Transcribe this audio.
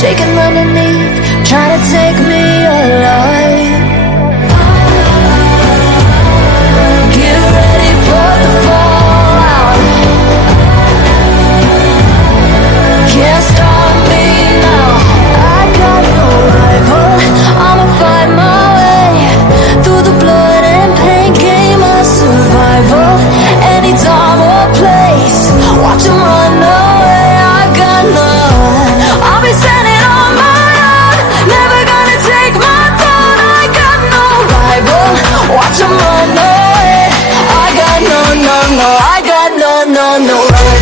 shaking underneath, trying to take me alive. Get ready for the fallout. Can't stop me now. I got no rival. I'ma fight my way through the blood and pain, game of survival. Any time or place, watch 'em run away. I got none. I'll be standing on my own, never gonna take my throne. I got no rival. Watch 'em run away. I got no, I got no rival.